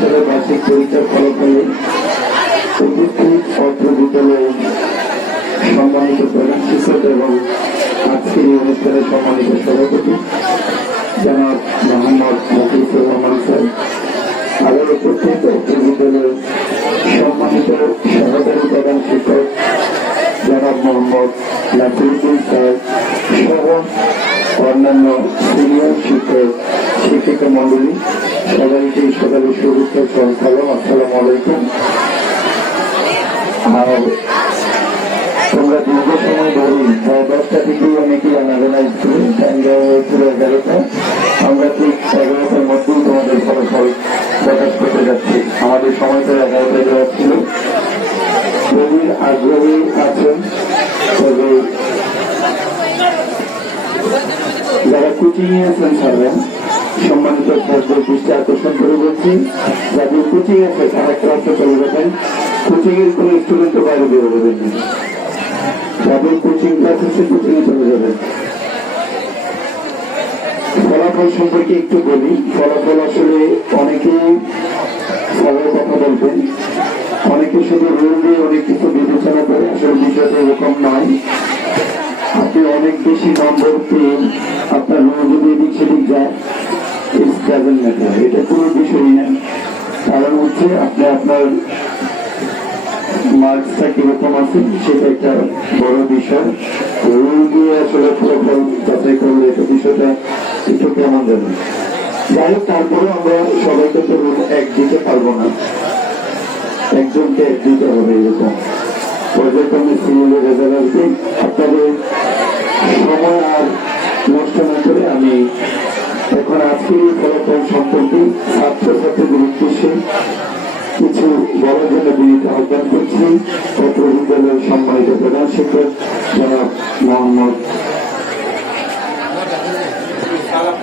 সালের বার্ষিক পরীক্ষার ফলাফলে অত্র বিদ্যালয়ের সম্মানিত প্রধান শিক্ষক এবং আজকের এই অনুষ্ঠানের সম্মানিত সভাপতি, জনাব মোহাম্মদ মফিজুর রহমান স্যার আরও উপস্থিত অত্র বিদ্যালয়ের সম্মানিত সহকারী প্রধান শিক্ষক, জনাব মোহাম্মদ নাসিরুদ্দিন স্যার সহ অন্যান্য সিনিয়র শিক্ষক, শিক্ষিকা মন্ডলী সবাইকে সকালে শুভেচ্ছা আসসালামু আলাইকুম। আর তোমরা দীর্ঘ সময় ধরি প্রায় দশটা থেকেই অনেকেই স্কুলে টাইম দেওয়া হয়েছিল এগারোটা। আমরা ঠিক এগারোটার মধ্যেই তোমাদের ফলাফল প্রকাশ করতে যাচ্ছি। আমাদের সময় তো এগারোটায় দেওয়া ছিল। গভীর আগ্রহী আছেন, তবে যারা কোচিং এ আছেন স্যাররা সম্মানিত স্যারদের দৃষ্টি আকর্ষণ করে বলছি যাদের কোচিং আছে তারা ক্লাসে চলে যাবেন কোচিং এর কোন স্টুডেন্ট বাইরে বেরোবেন না। যাদের কোচিং ক্লাস আছে কোচিং এ চলে যাবেন ফলাফল সম্পর্কে একটু বলি। ফলাফল আসলে অনেকেই সবাই কথা বলবেন। অনেকে শুধু রোল দিয়ে অনেক কিছু বিবেচনা করে, আসলে বিষয়টা এরকম নয়। আপনি অনেক বেশি নম্বর পেয়ে আপনার রোল যদি এদিক সেদিক যায়। এটা কোনো বিষয়ই না। কারণ হচ্ছে আপনি আপনার মার্কসটা কীরকম আছে, সেটা একটা বড় বিষয়। রুল আসলে ফলাফল যাচাই করলে এটা বিষয়টা একটু কেমন যাবে যাই হোক তারপরে আমরা সবাইকে তো রুল এক দিতে পারব না। একজনকে এক দিতে হবে এরকম। পর্যায়ক্রমে সিরিয়ালের রেজাল্ট আপনাদের সময় আর নষ্ট না করে আমি এখন আজকের এই ফলাফল সম্পর্কে ছাত্রছাত্রীদের উদ্দেশ্যে। কিছু বলার জন্য বিনীত আহ্বান করছি। পত্র বিদ্যালয়ের সম্মানিত প্রধান শিক্ষক, জনাব মোহাম্মদ সকলে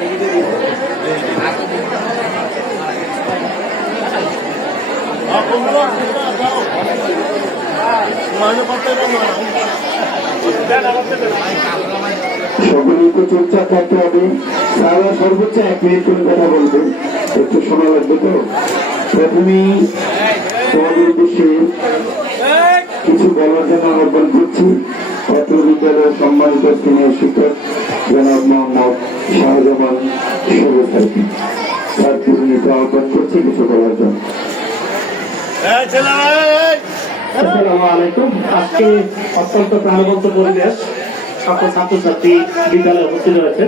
একটু চুপচাপ থাকতে হবে। তারা সর্বোচ্চ এক মিনিট করে কথা বলবে একটু সময় লাগবে তো? প্রথমেই তোমাদের উদ্দেশ্যে কিছু বলার জন্য আহ্বান করছি। পত্র বিদ্যালয়ের সম্মানিত সিনিয়র শিক্ষক জনাব মোহাম্মদ শাহজামান সবুজ তার পরিণত আহ্বান করছি কিছু বলার জন্য। আসসালামু আলাইকুম। আজকে অত্যন্ত প্রাণবন্ত পরিবেশ। সকল ছাত্রছাত্রী বিদ্যালয়ে উপস্থিত রয়েছে।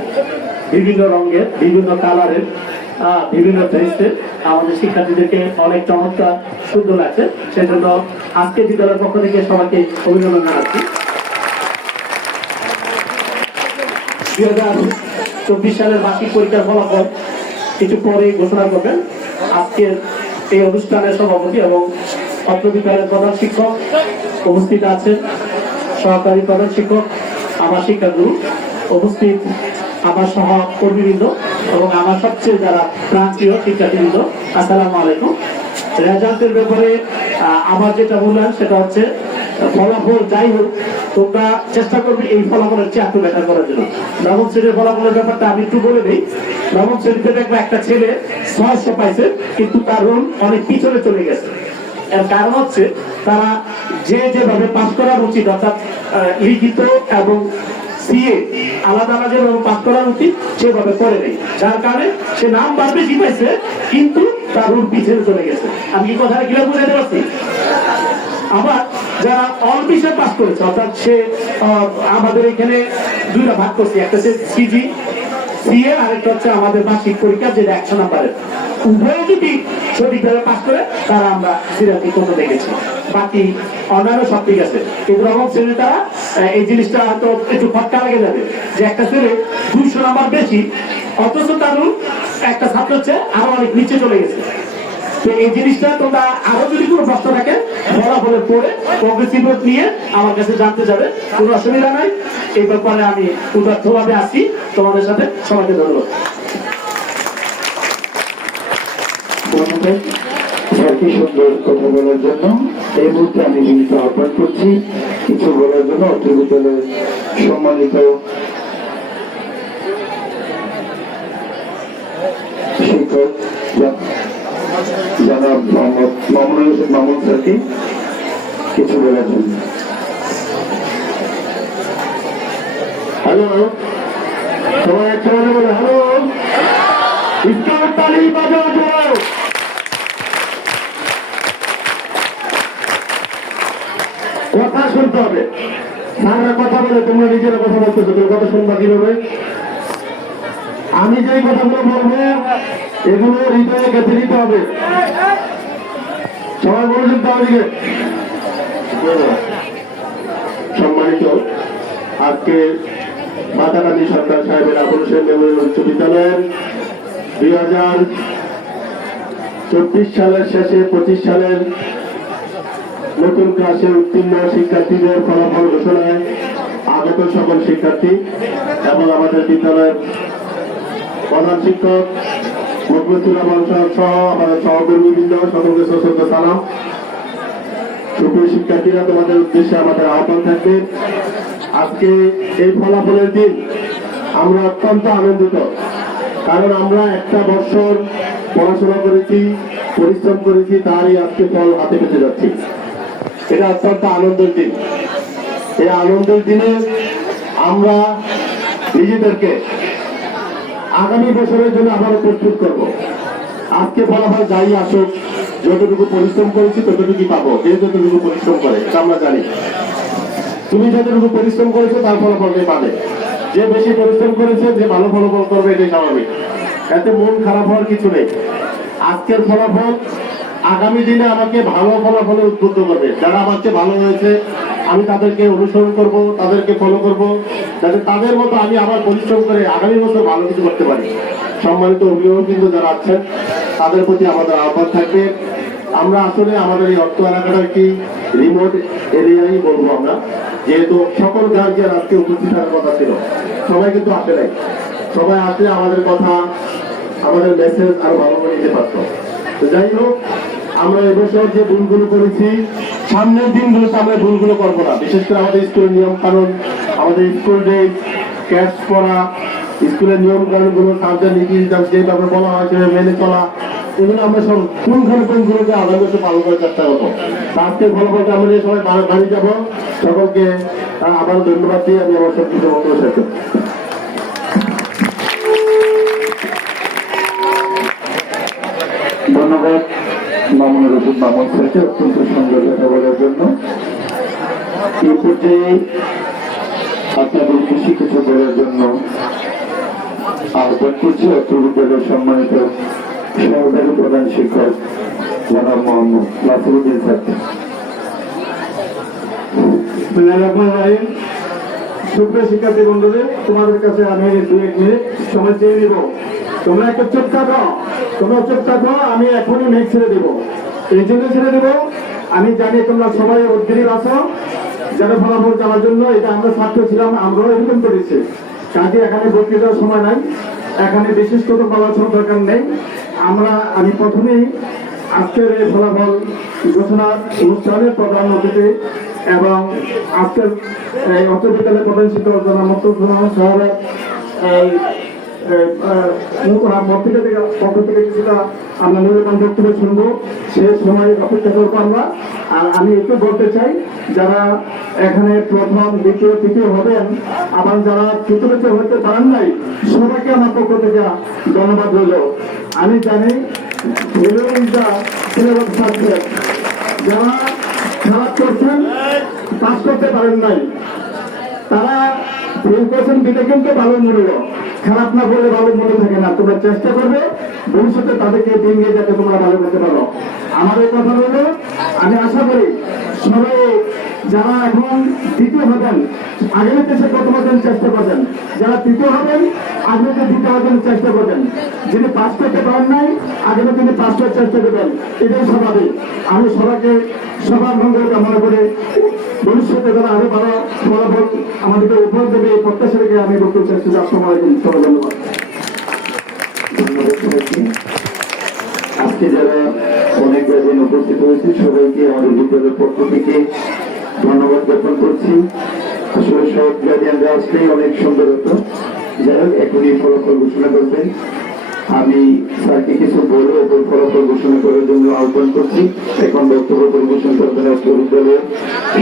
বিভিন্ন রঙের, বিভিন্ন কালারের বিভিন্ন ড্রেসের আমাদের শিক্ষার্থীদেরকে অনেক চমৎকার সুন্দর লাগছে। সেজন্য আজকে বিদ্যালয়ের পক্ষ থেকে সবাইকে অভিনন্দন জানাচ্ছি। দুই হাজার চব্বিশ সালের বার্ষিক পরীক্ষার ফলাফল কিছু পরে ঘোষণা করবেন। আজকের এই অনুষ্ঠানের সভাপতি এবং অত্র বিদ্যালয়ের প্রধান শিক্ষক উপস্থিত আছেন। সহকারী প্রধান শিক্ষক আমার শিক্ষাগুরু উপস্থিত আমার সহকর্মীবৃন্দ এবং আমার সবচেয়ে যারা প্রান্তীয় শিক্ষার্থীবৃন্দ, আসসালামু আলাইকুম। রেজাল্টের ব্যাপারে আমার যেটা বললেন সেটা হচ্ছে ফলাফল যাই হোক, তোমরা চেষ্টা করবে এই ফলাফলের চেয়ে একটু বেটার করার জন্য। নবম শ্রেণির ফলাফলের ব্যাপারটা আমি একটু বলে দিই। নবম শ্রেণীতে দেখব একটা ছেলে ছয়শো পাইছে, কিন্তু তার রোল অনেক পিছনে চলে গেছে। এর কারণ হচ্ছে, তারা যে যেভাবে পাস করার উচিত, অর্থাৎ লিখিত এবং সিএ আলাদা আলাদা যেভাবে করার উচিত, সেভাবে করে নেই। যার কারণে সে নাম কিন্তু তার রুল পিছনে চলে গেছে। আমি কি ক্লিয়ার বুঝাতে পারছি? আবার যারা পাস করেছে, অর্থাৎ সে আমাদের এখানে দুইটা ভাগ করছে। একটা হচ্ছে সিজি সিএ, আরেকটা হচ্ছে আমাদের বার্ষিক পরীক্ষা, যেটা একশো নাম্বারের। উভয় যদি সঠিকভাবে পাস করে তারা আমরা দেখেছি। বাকি অন্যান্য সব ঠিক আছে। কিন্তু রকম তারা এই জিনিসটা একটু ফটকা লেগে যাবে যে একটা ছেলে নাম্বার বেশি, অথচ একটা ছাত্র হচ্ছে আরও অনেক নিচে চলে গেছে। তো এই জিনিসটা তোমরা আরও যদি কোনো প্রশ্ন থাকে ফলাফলের পরে প্রগ্রেসিভ নোট নিয়ে আমার কাছে জানতে যাবে। কোনো অসুবিধা নাই। এই ব্যাপারে আমি উদার্থ ভাবে আসি তোমাদের সাথে সবাইকে ধন্যবাদ। ধন্যবাদ স্যারকে সুন্দর কথা বলার জন্য এই মুহূর্তে আমি বিনীত আহ্বান করছি। কিছু বলার জন্য অত্র বিদ্যালয়ের সম্মানিত শিক্ষক জন- জনাব মামুনুল হোসেন মামুন হ্যালো সবাই বলে হ্যালো ইস্টার তালি বাজাও শুনতে হবে। স্যাররা কথা বলে তোমরা নিজেরা কথা বলতেছো কথা শুনবা কীভাবে? আমি যে কথাগুলো বলব, এগুলো হৃদয়ে গেঁথে নিতে হবে। সবাই সম্মানিত, আজকে মাতাকান্দি সরকার সাহেবের হোসেন মেমোরিয়াল উচ্চ বিদ্যালয়ের। দুই হাজার চব্বিশ সালের শেষে পঁচিশ সালের নতুন ক্লাসে উত্তীর্ণ শিক্ষার্থীদের ফলাফল ঘোষণায় আগত সকল শিক্ষার্থী এবং আমাদের বিদ্যালয়ের প্রধান শিক্ষক আজকে এই ফলাফলের দিন আমরা অত্যন্ত আনন্দিত, কারণ আমরা একটা পড়াশোনা করেছি, পরিশ্রম করেছি, তারই আজকে ফল হাতে পেতে যাচ্ছি। এটা অত্যন্ত আনন্দের দিন। এই আনন্দের দিনে আমরা নিজেদেরকে আগামী বছরের জন্য আবারও প্রস্তুত করব। আজকে ফলাফল যাই আসুক, যতটুকু পরিশ্রম করেছি ততটুকুই পাবো, যে যতটুকু পরিশ্রম করে আমরা জানি। তুমি যতটুকু পরিশ্রম করেছ, তার ফলাফলটাই পাবে। যে বেশি পরিশ্রম করেছে, যে ভালো ফলাফল করবে, এটাই স্বাভাবিক। এতে মন খারাপ হওয়ার কিছু নেই। আজকের ফলাফল আগামী দিনে আমাকে ভালো ফলাফলে উদ্বুদ্ধ করবে। যারা আমার চেয়ে ভালো হয়েছে, আমি তাদেরকে অনুসরণ করব, তাদেরকে ফলো করব, যাতে তাদের মতো আমি আবার পরিশ্রম করে আগামী বছর ভালো কিছু করতে পারি। সম্মানিত কিন্তু যারা আছেন, তাদের প্রতি আমাদের আহ্বান থাকবে। আমরা আসলে আমাদের এই অর্থ এলাকাটা একটি রিমোট এরিয়াই বলব আমরা। যেহেতু সকল গার্জিয়ান আজকে উপস্থিত থাকার কথা ছিল। সবাই কিন্তু আসে নাই। সবাই আসলে আমাদের কথা, আমাদের মেসেজ আরও ভালো করে নিতে পারতো। যাই হোক আমরা এবছর যে ভুলগুলো করেছি, সামনের দিনগুলোতে আমরা ভুলগুলো করব না। বিশেষ করে আমাদের স্কুলের নিয়ম কানুন আমাদের স্কুল ড্রেস ক্যাশ পড়া, স্কুলের নিয়ম কানুনগুলো সাবজেক্ট নীতি যেভাবে বলা হয় সেভাবে মেনে চলা, এগুলো আমরা সব কোনখানে কোনগুলোকে আগামী বছর পালন করার চেষ্টা করব। আজকে ফলাফলটা আমরা সবাই বাড়ি যাব। সকলকে আবারও ধন্যবাদ দিয়ে আমি আমার সব কিছু বক্তব্য। মামুনুর রশিদ মামুন স্যারকে অত্যন্ত সুন্দর জন্য। এই পর্যায়ে আপনাদের কিছু বলার জন্য আহ্বান করছি অত্র বিদ্যালয়ের সম্মানিত সহকারী প্রধান শিক্ষক জনাব মোহাম্মদ নাসিরুদ্দিন শিক্ষার্থী বন্ধুদের, তোমাদের কাছে আমি দু এক মিনিট সময় চেয়ে নিব। তোমরা একটু চুপ থাকো। তোমরা চুপ থাকো, আমি এখনই মেঘ ছেড়ে দেব। এই জন্য ছেড়ে দেব, আমি জানি তোমরা সবাই উদ্গ্রীব আছো, যেন ফলাফল যাওয়ার জন্য, এটা আমরা ছাত্র ছিলাম, আমরাও এরকম করেছি। কাজে এখানে বক্তৃতার সময় নাই, এখানে বিশেষ কোনো বলার দরকার নেই। আমরা, আমি প্রথমেই আজকের এই ফলাফল ঘোষণার অনুষ্ঠানের প্রধান অতিথি এবং আজকের এই অত্র বিদ্যালয়ের প্রধান শিক্ষক জনাব মুক্তুল এই মর্তিকা থেকে পক্ষ থেকে কিছুটা আমরা মূল্যবান বক্তব্য শুনব সে সময় অপেক্ষা করব আমরা আর আমি একটু বলতে চাই, যারা এখানে প্রথম, দ্বিতীয়, তৃতীয় হবেন, আবার যারা তৃতীয়তে হতে পারেন নাই, সবাইকে আমার পক্ষ থেকে ধন্যবাদ রইল আমি জানি. যারা খারাপ করছেন পাস করতে পারেন নাই, তারা ফেল করছেন দিলে কিন্তু ভালো মূল্য খারাপ না করলে ভালো মূল্য থাকে না। তোমরা চেষ্টা করবে, ভবিষ্যতে তাদেরকে দিন নিয়ে যাতে তোমরা ভালো করতে পারো। আমার এই কথা হলো, আমি আশা করি সবাই যারা এখন দ্বিতীয় হবেন আগামীতে সে প্রথম হবেন চেষ্টা করবেন? যারা তৃতীয় হবেন আগামীতে দ্বিতীয় হবেন চেষ্টা করবেন। যিনি পাস করতে পারেন নাই আগামী তিনি পাস করার চেষ্টা করবেন। এটাই স্বাভাবিক। আমি সবাইকে সবার মঙ্গল কামনা করে ভবিষ্যতে তারা আরও ভালো ফলাফল আমাদেরকে উপহার দেবে, এই প্রত্যাশা রেখে আমি বক্তব্য চেষ্টা আসসালামু আলাইকুম, সবাই ধন্যবাদ। আজকে যারা অনেক গার্জেন উপস্থিত হয়েছে, সবাইকে আমাদের বিদ্যালয়ের পক্ষ থেকে ধন্যবাদ জ্ঞাপন করছি। আসলে সব গার্জিয়ানরা আসলেই অনেক সুন্দর হতো। যাই হোক, এখনই ফলাফল ঘোষণা করবেন। আমি স্যারকে কিছু বলে এবং ফলাফল ঘোষণা করার জন্য আহ্বান করছি। এখন বক্তব্য পরিবেশন করবেন আজকে বিদ্যালয়ের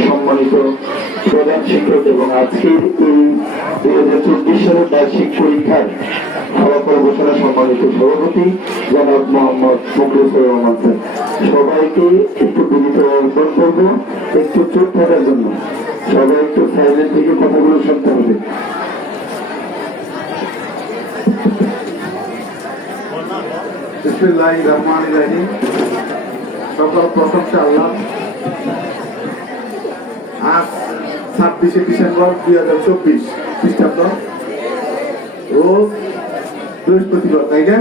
সম্মানিত প্রধান শিক্ষক এবং আজকের এই দুই হাজার চব্বিশ সালের বার্ষিক পরীক্ষার ফলাফল ঘোষণা সম্মানিত সভাপতি, জনাব মোহাম্মদ মুখলিসুর রহমান স্যার। সবাইকে একটু বিনীত আহ্বান করব, একটু চুপ থাকার জন্য। সবাই একটু সাইলেন্ট থেকে কথাগুলো শুনতে হবে। আজ ছাব্বিশে ডিসেম্বর দুই হাজার চব্বিশ খ্রিস্টাব্দ। রোজ বৃহস্পতিবার তাই না?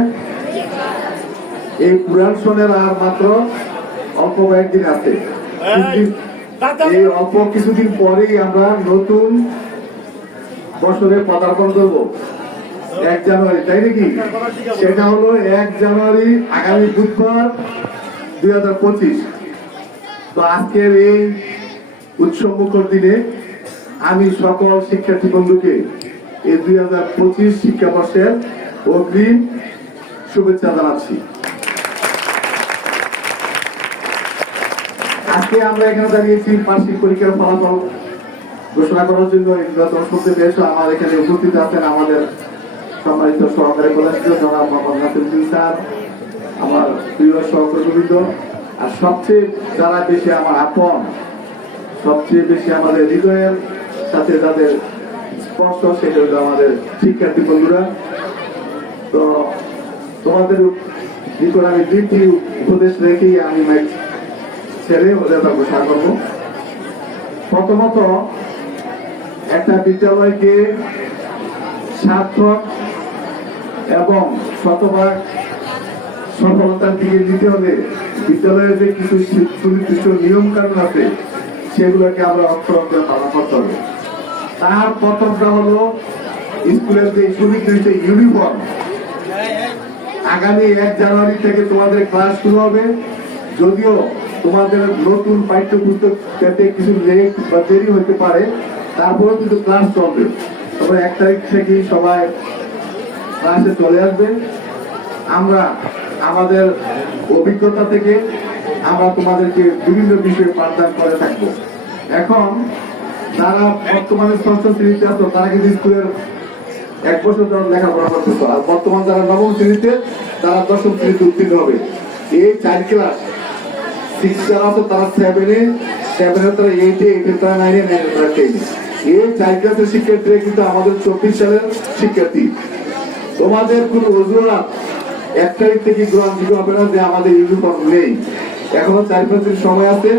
এই পুরাণ সনের আর মাত্র অল্প কয়েকদিন আছে। এই অল্প কিছুদিন পরেই আমরা নতুন বছরে পদার্পণ করব। এক জানুয়ারি তাই নাকি? সেটা হলো এক জানুয়ারি আগামী বুধবার দুই হাজার পঁচিশ। তো আজকের এই উৎসব মুখর দিনে আমি সকল শিক্ষার্থী বন্ধুকে এই দুই হাজার পঁচিশ শিক্ষাবর্ষের অগ্রিম শুভেচ্ছা জানাচ্ছি। আজকে আমরা এখানে দাঁড়িয়েছি, বার্ষিক পরীক্ষার ফলাফল ঘোষণা করার জন্য। নির্বাচন পেয়েছ আমার এখানে উপস্থিত আছেন আমাদের সম্মানিত সহকারী প্রধান জনাব মোহাম্মদ নাসিরুদ্দিন স্যার, আমার প্রিয় সহকর্মীবৃন্দ। আর সবচেয়ে যারা বেশি আমার আপন, সবচেয়ে বেশি আমাদের হৃদয়ের সাথে তাদের স্পর্শ, সেটা হলো আমাদের শিক্ষার্থী বন্ধুরা। তো তোমাদের নিকট আমি দুইটি উপদেশ রেখেই আমি মাইক ছেড়ে ওদের ঘোষণা করব প্রথমত, একটা বিদ্যালয়কে সার্থক এবং শতভাগ সফলতার দিকে দিতে হলে বিদ্যালয়ের যে কিছু সুনির্দিষ্ট নিয়ম কানুন আছে, সেগুলোকে আমরা অক্ষরকে পালন করতে হবে। তার প্রথমটা হলো, স্কুলের যে সুনির্দিষ্ট ইউনিফর্ম আগামী এক জানুয়ারি থেকে তোমাদের ক্লাস শুরু হবে। যদিও তোমাদের নতুন পাঠ্যপুস্তক পেতে কিছু লেট বা দেরি হতে পারে, তারপরেও কিন্তু ক্লাস চলবে। তবে এক তারিখ থেকেই সবাই ক্লাসে চলে আসবে। আমরা আমাদের অভিজ্ঞতা থেকে আমরা তোমাদেরকে বিভিন্ন বিষয়ে পাঠদান করে থাকব। এখন যারা বর্তমানে ষষ্ঠ শ্রেণীতে আছো, তারা কিন্তু স্কুলের এক বছর ধরে লেখাপড়া করতেছ আর বর্তমান যারা নবম শ্রেণীতে, তারা দশম শ্রেণীতে উত্তীর্ণ হবে। এই চার ক্লাস সিক্স যারা তারা সেভেনে সেভেনে তারা এইটে এইটে তারা নাইনে নাইনে তারা টেনে এই চার ক্লাসের শিক্ষার্থীরা কিন্তু আমাদের চব্বিশ সালের শিক্ষার্থী। তোমাদের কোনো অজুহাত এক তারিখ থেকে গ্রহণযোগ্য হবে না যে আমাদের ইউনিফর্ম নেই। এখনও চার পাঁচ দিন সময় আছে।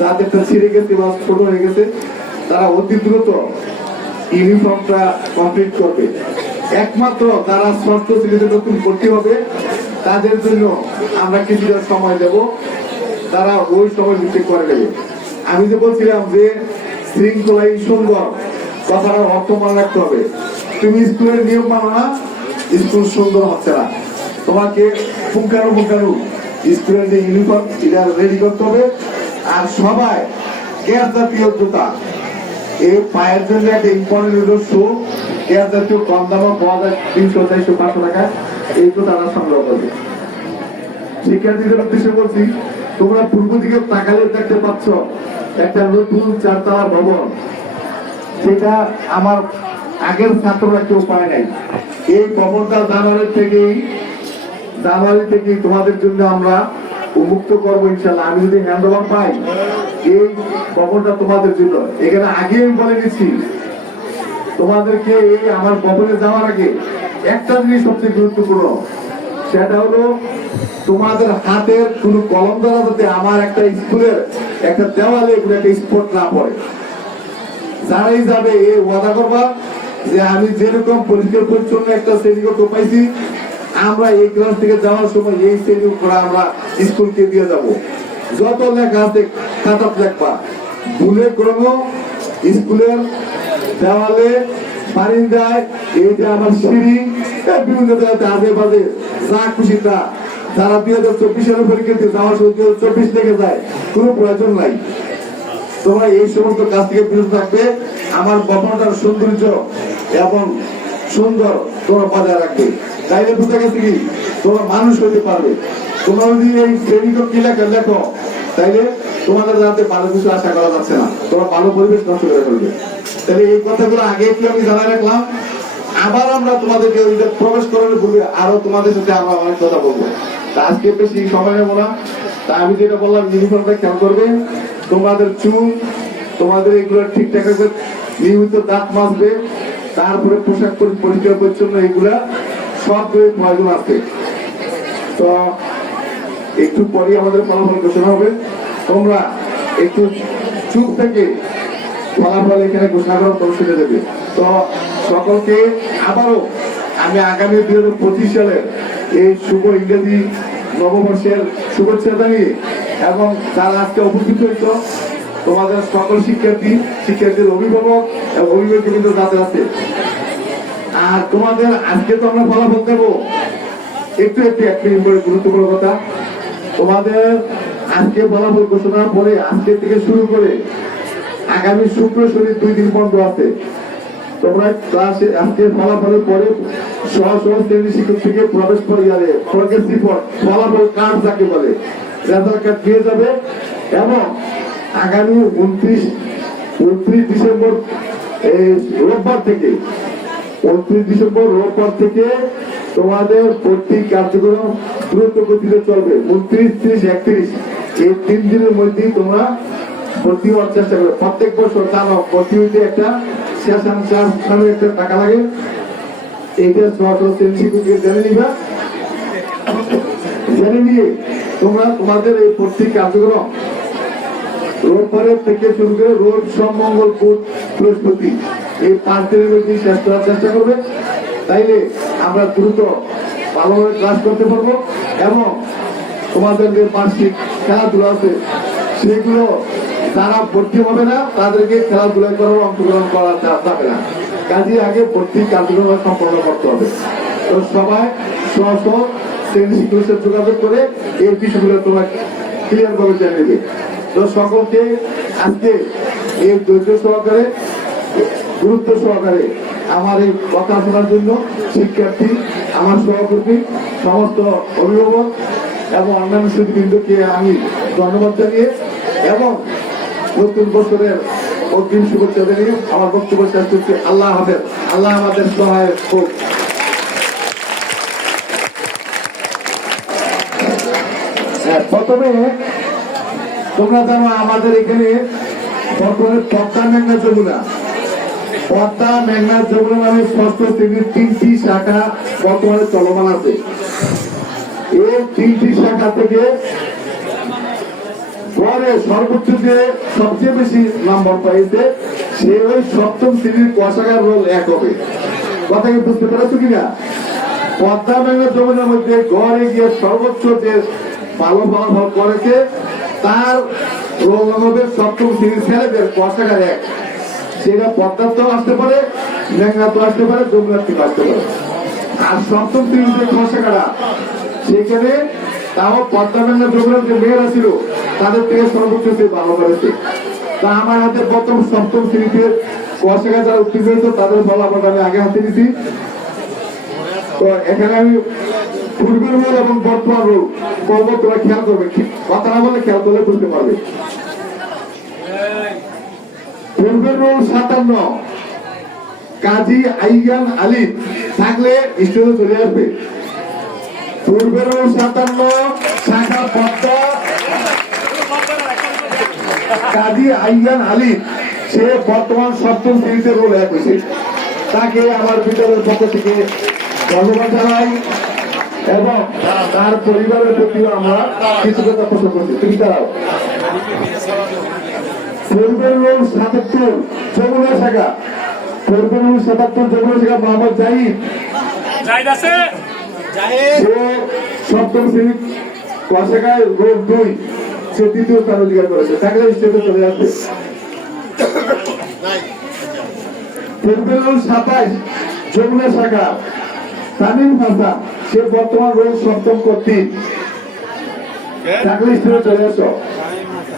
যাদেরটা ছিঁড়ে গেছে বা ছোট হয়ে গেছে। তারা অতি দ্রুত ইউনিফর্মটা কমপ্লিট করবে। একমাত্র যারা ষষ্ঠ শ্রেণীতে নতুন ভর্তি হবে, তাদের জন্য আমরা কিছুটা সময় দেব। তারা ওই সময় ভিত্তিক করে নেবে। আমি যে বলছিলাম যে শৃঙ্খলাই সুন্দর, কথাটার অর্থ মনে রাখতে হবে। তুমি স্কুলের নিয়ম মানো না, স্কুল সুন্দর হচ্ছে না। তোমাকে পুঙ্খানু পুঙ্খানু স্কুলের যে ইউনিফর্ম, এটা রেডি করতে হবে। আর সবাই গ্যাস জাতীয় জুতা। এই পায়ের জন্য একটা ইম্পর্টেন্ট গ্যাস জাতীয় কম পাওয়া যায় তিনশো, চারশো, পাঁচশো টাকা। জুতাটা সংগ্রহ করবে। শিক্ষার্থীদের উদ্দেশ্যে বলছি, তোমরা পূর্ব দিকে তাকালে দেখতে পাচ্ছ একটা নতুন চারতলা ভবন। সেটা আমার আগের ছাত্ররা কেউ পায় নাই। এই ভবনটা জানুয়ারি থেকেই জানুয়ারি থেকেই তোমাদের জন্য আমরা উন্মুক্ত করব ইনশাল্লাহ। আমি যদি হ্যান্ড ওভার পাই, এই ভবনটা তোমাদের জন্য। এখানে আগে আমি বলে গেছি তোমাদেরকে এই আমার ভবনে যাওয়ার আগে একটা জিনিস সবচেয়ে গুরুত্বপূর্ণ। সেটা হলো, তোমাদের হাতের কোন কলম দ্বারা যাতে আমার একটা স্কুলের একটা দেওয়ালে একটা স্পট না পড়ে। যারাই যাবে এই ওয়াদা করবা যে আমি যেরকম পরিষ্কার পরিচ্ছন্ন একটা শ্রেণীকক্ষ পাইছি আমরা এই ক্লাস থেকে যাওয়ার সময় এই শ্রেণি করে আমরা স্কুলকে দিয়ে যাব। যত লেখা আছে খাতাত লেখবা। ভুলে কোনো স্কুলের দেওয়ালে বারিন্দায় এই যে আমার সিঁড়ি বিভিন্ন যা খুশি তা। যারা দুই হাজার চব্বিশ সালের পরীক্ষাতে যাওয়ার সময় দুই হাজার চব্বিশ থেকে যায়, কোনো প্রয়োজন নাই। তোমরা এই সমস্ত কাজ থেকে বিরত থাকবে। আমার ভবনটার সৌন্দর্য এবং সুন্দর তোমরা বজায় রাখবে। তাইলে বুঝে গেছে কি? তোমরা মানুষ হইতে পারবে। তোমরা যদি এই শ্রেণীকে কি লেখো লেখো তাইলে তোমাদের যাতে ভালো কিছু আশা করা যাচ্ছে না। তোমরা ভালো পরিবেশ নষ্ট করে ফেলবে। তাহলে এই কথাগুলো আগে একটু আমি জানাই রাখলাম। আবার আমরা তোমাদেরকে ওই প্রবেশ করার পূর্বে আরও তোমাদের সাথে আমরা অনেক কথা বলব। আজকে বেশি সময় নেব না। তা আমি যেটা বললাম ইউনিফর্মটা খেয়াল করবে। তোমাদের চুল, তোমাদের এগুলো ঠিকঠাক নিয়মিত দাঁত মাজবে। তারপরে পোশাক পরি- পরিষ্কার পরিচ্ছন্ন এগুলা। সব প্রয়োজন আছে। তো একটু পরে আমাদের ফলাফল ঘোষণা হবে। তোমরা একটু চুপ থেকে ফলাফল এখানে ঘোষণা করার শুনে দেবে তো সকলকে আবারও আমি আগামী দুই হাজার পঁচিশ সালের এই শুভ ইংরেজি নববর্ষের শুভেচ্ছা জানিয়ে এবং যারা আজকে উপস্থিত হইত তোমাদের সকল শিক্ষার্থী, শিক্ষার্থীর অভিভাবক এবং অভিভাবক কিন্তু যাদের আছে আর তোমাদের আজকে তো আমরা ফলাফল দেবো। একটু একটু একটু ইম্পর্টেন্ট গুরুত্বপূর্ণ কথা। তোমাদের আজকে ফলাফল ঘোষণার পরে আজকে থেকে শুরু করে আগামী শুক্র, শনি দুই দিন বন্ধ আছে। তোমরা ক্লাসে আজকে ফলাফলের পরে সহ শ্রেণি শিক্ষক থেকে প্রবেশ পরিবারে প্রগ্রেস রিপোর্ট ফলাফল কার্ড যাকে বলে রেজাল্ট কার্ড দিয়ে যাবে এবং আগামী উনত্রিশ উনত্রিশ ডিসেম্বর রোববার থেকে উনত্রিশ ডিসেম্বর রোববার থেকে তোমাদের ভর্তি কার্যক্রম দ্রুত গতিতে চলবে। উনত্রিশ, ত্রিশ, একত্রিশ, এই তিন দিনের মধ্যেই তোমরা ভর্তি হওয়ার চেষ্টা করবে। প্রত্যেক বছর জানো, ভর্তি হইতে একটা সেশন চার্জ একটা টাকা লাগে। এইটা শ্রেণি জেনে নিবা। জেনে নিয়ে তোমরা তোমাদের এই ভর্তি কার্যক্রম রোববারের থেকে শুরু করে রোজ মঙ্গল, বুধ, বৃহস্পতি এই পাঁচ দিনের মধ্যে শেষ করার চেষ্টা করবে। তাইলে আমরা দ্রুত ভালোভাবে ক্লাস করতে পারব এবং তোমাদের যে বার্ষিক খেলাধুলা আছে, সেগুলো যারা ভর্তি হবে না, তাদেরকে খেলাধুলা করার অংশগ্রহণ করা যাবে না। কাজে আগে ভর্তি কার্যক্রম সম্পন্ন করতে হবে। তো সবাই স্ব স্ব শ্রেণি যোগাযোগ করে এই বিষয়গুলো তোমরা ক্লিয়ার করে জেনে নেবে। তো সকলকে আজকে এই ধৈর্য সহকারে গুরুত্ব সহকারে আমার এই কথা শোনার জন্য শিক্ষার্থী আমার সহকর্মী সমস্ত অভিভাবক এবং অন্যান্য সুদীবৃন্দকে আমি ধন্যবাদ জানিয়ে এবং নতুন বছরের অগ্রিম শুভেচ্ছা জানিয়ে আমার বক্তব্য শেষ করছি। আল্লাহ হাফেজ। আল্লাহ আমাদের সহায় হোক। হ্যাঁ, প্রথমে তোমরা জানো আমাদের এখানে বর্তমানে পদ্মা মেঘনা যমুনা। পদ্মা মেঘনা যমুনা শ্রেণির তিনটি শাখা বর্তমানে চলমান আছে। তিনটি শাখা থেকে সর্বোচ্চ যে সবচেয়ে বেশি নম্বর পাইছে, সে ওই সপ্তম শ্রেণির কষাগার রোল এক হবে। কথা কি বুঝতে পেরেছ কিনা? পদ্মা মেঘনা যমুনার মধ্যে গড়ে গিয়ে সর্বোচ্চ যে ভালো করেছে, তার রোল হবে সপ্তম শ্রেণির ছেলেদের কষাগার এক। সেটা তো আসতে পারে তো আসতে পারে যমুনার থেকে আসতে পারে। আর সপ্তম যে কষাগারা সেখানে তাও পদ্মা মেঘনা যমুনার যে মেয়েরা ছিল, তাদের থেকে সর্বোচ্চ সে ভালো করেছে তা আমার হাতে প্রথম সপ্তম শ্রেণীতে কষাগা যারা উত্তীর্ণ হয়েছে, তাদের ফলাফল আমি আগে হাতে নিছি তো এখানে আমি পূর্বের রোল এবং বর্তমান রোল বলব তোমরা খেয়াল করবে। কথা না বলে খেয়াল করলে বুঝতে পারবে। রোল সাতান্ন। কাজী আইয়ান আলী থাকলে স্টেজে চলে আসবে। পূর্বের রোল সাতান্ন, শাখা পদ্মা। কাজী আইয়ান আলী, সে বর্তমান সপ্তম শ্রেণীতে রোল এক হয়েছে। তাকে আমার বিদ্যালয়ের পক্ষ থেকে ধন্যবাদ জানাই এবং তার পরিবারের প্রতিও আমরা কথা প্রশ্ন করছি। তুমি দাঁড়াও। পূর্বের রোল সাতাত্তর যমুনা শাখা। পূর্বের রোল সাতাত্তর যমুনা শাখা মোহাম্মদ জাহিদ। সপ্তম শ্রেণি কষাকায় রোল দুই সে দ্বিতীয় স্থান অধিকার করেছে। থাকলে স্টেজে চলে আসবে। পূর্বের রোল সাতাইশ যমুনা শাখা। তামিম ভাষা সে বর্তমান রোল সপ্তম কর্তৃক। থাকলে স্টেজে চলে আসো।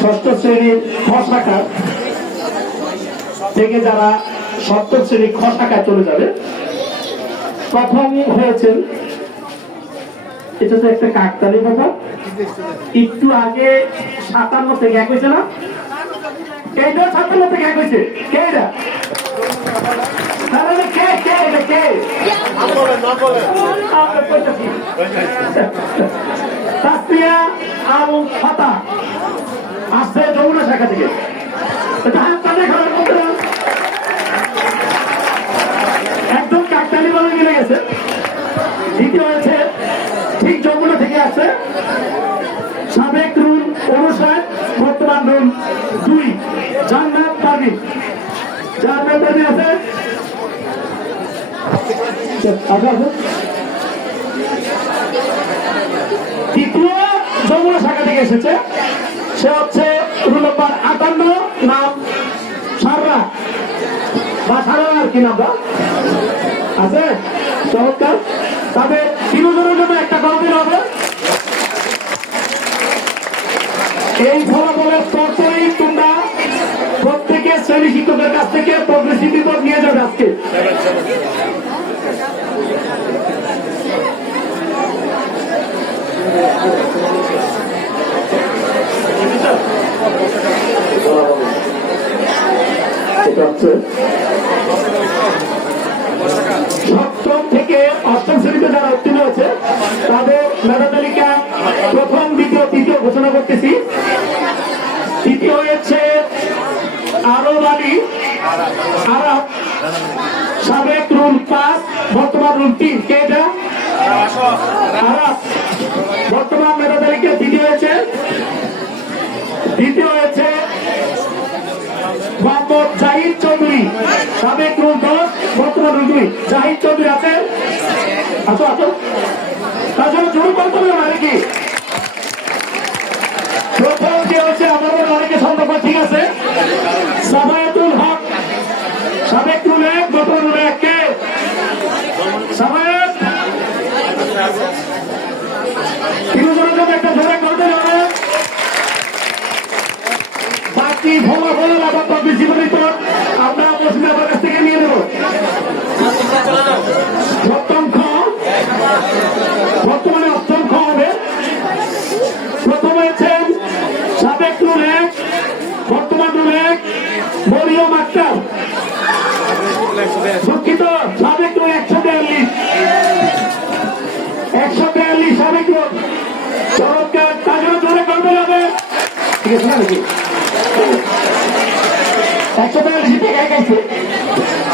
ষষ্ঠ শ্রেণির খ থেকে যারা সপ্তম শ্রেণির খ চলে যাবে, প্রথম হয়েছেন এটা তো একটা কাকতালি কথা একটু আগে সাতান্ন থেকে এক হয়েছে না? এইটা সাতান্ন থেকে এক হয়েছে? কে তাহলে কে কে এটা আসছে যমুনা শাখা থেকে। একদম কাকতালি বলে মিলে গেছে। দ্বিতীয় হয়েছে, ঠিক যমুনা থেকে আসছে। সাবেক রুল অনুসার বর্তমান রুল দুই, জান্নাত পারভিন জান্নাত আছে তৃতীয় যমুনা শাখা থেকে এসেছে। সে হচ্ছে রুল নম্বর আটান্ন, নাম সাররা। বা সারা আর কি নামটা আছে? চমৎকার। তাদের তিনজনের জন্য একটা কমিটি হবে। এই ফলাফলের পরপরই তোমরা প্রত্যেকে শ্রেণি শিক্ষকের কাছ থেকে প্রগ্রেসিভ রিপোর্ট নিয়ে যাবে আজকে। হচ্ছে সপ্তম থেকে অষ্টম শ্রেণীতে যারা উত্তীর্ণ হয়েছে, তাদের মেধা তালিকা প্রথম, দ্বিতীয়, তৃতীয় ঘোষণা করতেছি। তৃতীয় হয়েছে আরব আলী। আরব সাবেক রুল পাঁচ, বর্তমান রুল তিন। কে এটা? বর্তমান মেধা তালিকা তৃতীয় হয়েছে। দ্বিতীয় হয়েছে মোহাম্মদ জাহিদ চৌধুরী। সাবেক রুল দশ বর্তমান রুল দুই জাহিদ চৌধুরী আছে আসো আসো তার জন্য জোর করতে হবে নাকি প্রথম যে হচ্ছে আমাদের অনেকে সম্পর্ক ঠিক আছে সাবায়াতুল হক সাবেক রুল এক বর্তমান রুল এক কে সাবায়াত তিনজনের জন্য একটা জোরে করতে হবে বাকি ভোলা ভোলা আবার পাবলিক জীবনের পর আমরা মসজিদ আমার কাছ থেকে নিয়ে নেব সপ্তম খ বর্তমানে অষ্টম খ হবে প্রথম হয়েছেন সাবেক রুল এক বর্তমান রুল এক মরিয়ম আক্তার দুঃখিত, সাবেক রুল একশো বিয়াল্লিশ। একশো বিয়াল্লিশ সাবেক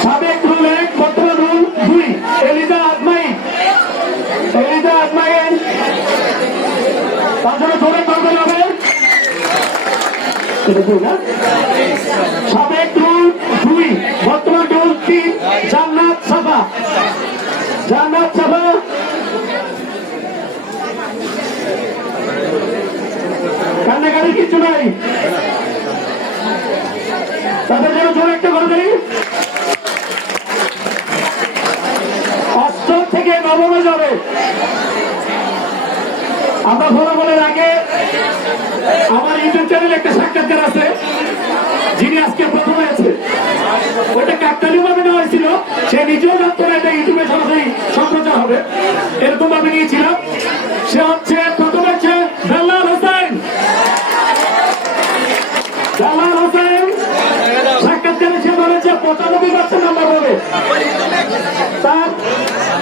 সাবেক এক বর্তমান রুল জোরে করবে যাবে সাফা কান্নাকারি কিছু নাই। তাদের জন্য জোরে একটা করে। দিই অষ্টম থেকে নবমে যাবে। আমরা ফলাফলের আগে আমার ইউটিউব চ্যানেলে একটা সাক্ষাৎকার আছে। যিনি আজকে নেওয়া হয়েছিল সে নিজেও জানতো না এটা ইউটিউবে সরাসরি সম্প্রচার হবে। এরকম ভাবে নিয়েছিল। সে হচ্ছে বেল্লাল হোসেন বেল্লাল হোসেন সাক্ষাৎকারে সে বলেছে পঁচানব্বই পার্সেন্ট নাম্বার হবে তার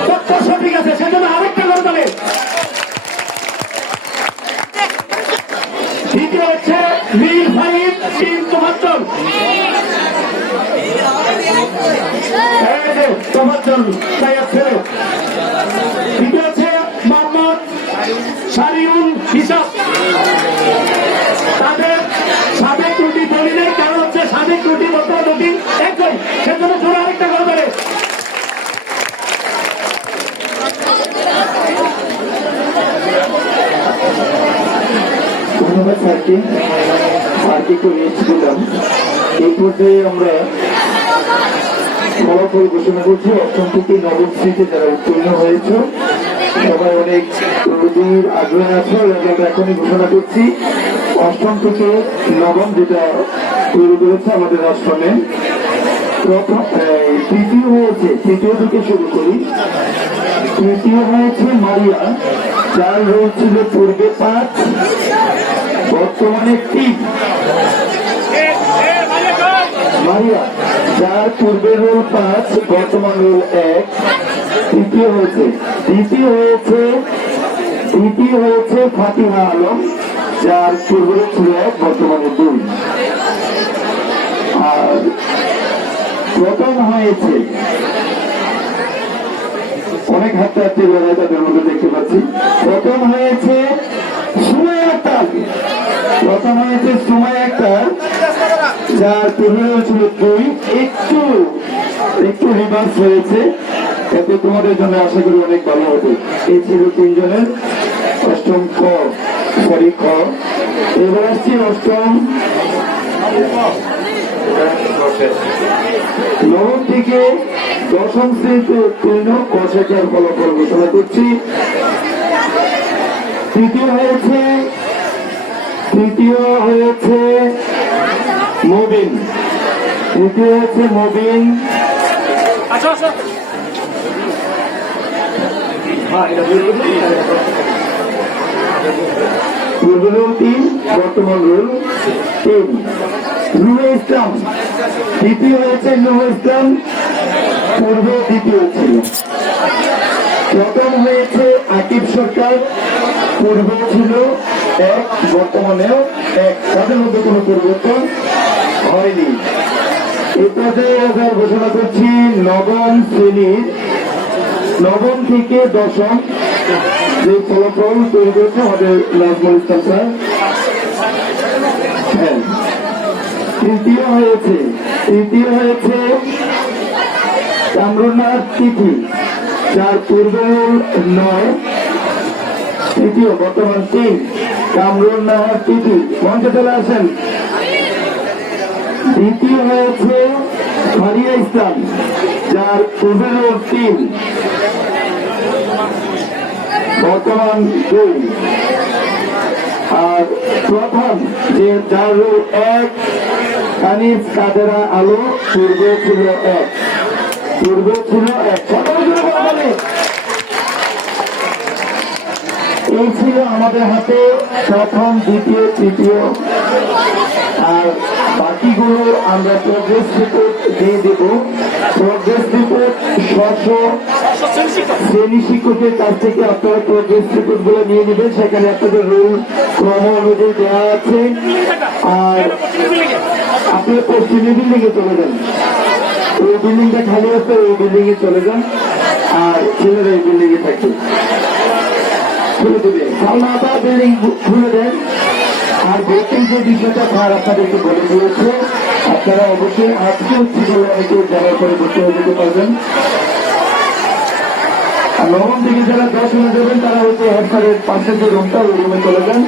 তথ্য সঠিক আছে সেজন্য আরেকটা করে বলে দ্বিতীয় হচ্ছে মীর ফাহিম তিন চুয়াত্তর এই যে তাই আছে, মোহাম্মদ শারিউল হিসাব। কারণ হচ্ছে সাবেক ত্রুটি বর্তমান দুটি একই। সেজন্য জোরে আরেকটা আমরা ফলাফল ঘোষণা করছি। অষ্টম থেকে নবম শ্রেণীতে যারা উত্তীর্ণ হয়েছে, সবাই অনেক রোগীর আগ্রহ আছে আমরা এখনই ঘোষণা করছি, অষ্টম থেকে নবম যেটা তৈরি করেছে আমাদের আশ্রমে প্রথম তৃতীয় হয়েছে, তৃতীয় থেকে শুরু করি। তৃতীয় হয়েছে মারিয়া, যার রয়েছিল পূর্বে পাঁচ, বর্তমানে তিন। মারিয়া যার পূর্বে রোল পাঁচ, বর্তমান রোল এক। তৃতীয় হয়েছে, দ্বিতীয় হয়েছে দ্বিতীয় হয়েছে ফাতিমা আলম, যার পূর্বে ছিল এক, বর্তমানে দুই। আর প্রথম হয়েছে, অনেক হাতে হাতে লড়াই তাদের মধ্যে দেখতে পাচ্ছি। প্রথম হয়েছে সময় আক্তার। প্রথম হয়েছে সময় আক্তার। যার পূর্বে ছিল দুই, একটু একটু রিভার্স হয়েছে। এতে তোমাদের জন্য আশা করি অনেক ভালো হবে। এই ছিল তিনজনের অষ্টম খ সরি খ। এবার আসছি অষ্টম। নবম থেকে দশম শ্রেণীতে উত্তীর্ণ কষাকার ফলাফল ঘোষণা করছি। তৃতীয় হয়েছে তৃতীয় হয়েছে মবিন। তৃতীয় হয়েছে মবিন। আচ্ছা আচ্ছা। হ্যাঁ তিন বর্তমান রোল তিন। ইসলাম। দ্বিতীয় হয়েছে নুহ ইসলাম পূর্বে দ্বিতীয় ছিল। প্রথম হয়েছে আকিব সরকার পূর্বে ছিল এক বর্তমানেও এক। তাদের মধ্যে কোনো পরিবর্তন হয়নি। এই পর্যায়ে এবার ঘোষণা করছি, নবম শ্রেণির, নবম থেকে দশম যে ফলাফল তৈরি করেছে আমাদের নাজমুল ইসলাম স্যার। হ্যাঁ। তৃতীয় হয়েছে তৃতীয় হয়েছে কামরুনাথ তিথি, যার পূর্ব নয়, তৃতীয়, বর্তমান তিন কামরুনাথ তিথি। মঞ্চে চলে আসেন দ্বিতীয় হয়েছে ফারিয়া ইসলাম, যার পূর্বের তিন বর্তমান আর প্রথম যে যার এক কানিজ কাদেরা আলো, পূর্বে ছিল এক। পূর্বে ছিল এক। এই ছিল আমাদের হাতে প্রথম, দ্বিতীয়, তৃতীয়। আর বাকিগুলো আমরা প্রগ্রেস রিপোর্ট দিয়ে দেব। প্রগ্রেস রিপোর্ট স্বশ শ্রেণি শিক্ষকের কাছ থেকে আপনারা প্রগ্রেস রিপোর্টগুলো নিয়ে নেবেন। সেখানে আপনাদের রোল ক্রম অনুযায়ী দেওয়া আছে। আর আপনারা পশ্চিমী বিল্ডিং এ চলে যান। ওই বিল্ডিংটা খালি আছে, ওই বিল্ডিং এ চলে যান। আর ছেলেরা এই বিল্ডিং এ থাকে। খুলে দেবে। সালনা আবার বিল্ডিং খুলে দেন। আর ভর্তির যে বিষয়টা স্যার আপনাদেরকে বলে দিয়েছে, আপনারা অবশ্যই আজকে অনেকে জানার পরে ভর্তি হয়ে যেতে পারবেন আর নবম থেকে যারা দশ যাবেন, তারা হচ্ছে হেড স্যারের পাশে যে রুমটা, ওই রুমে চলে যান।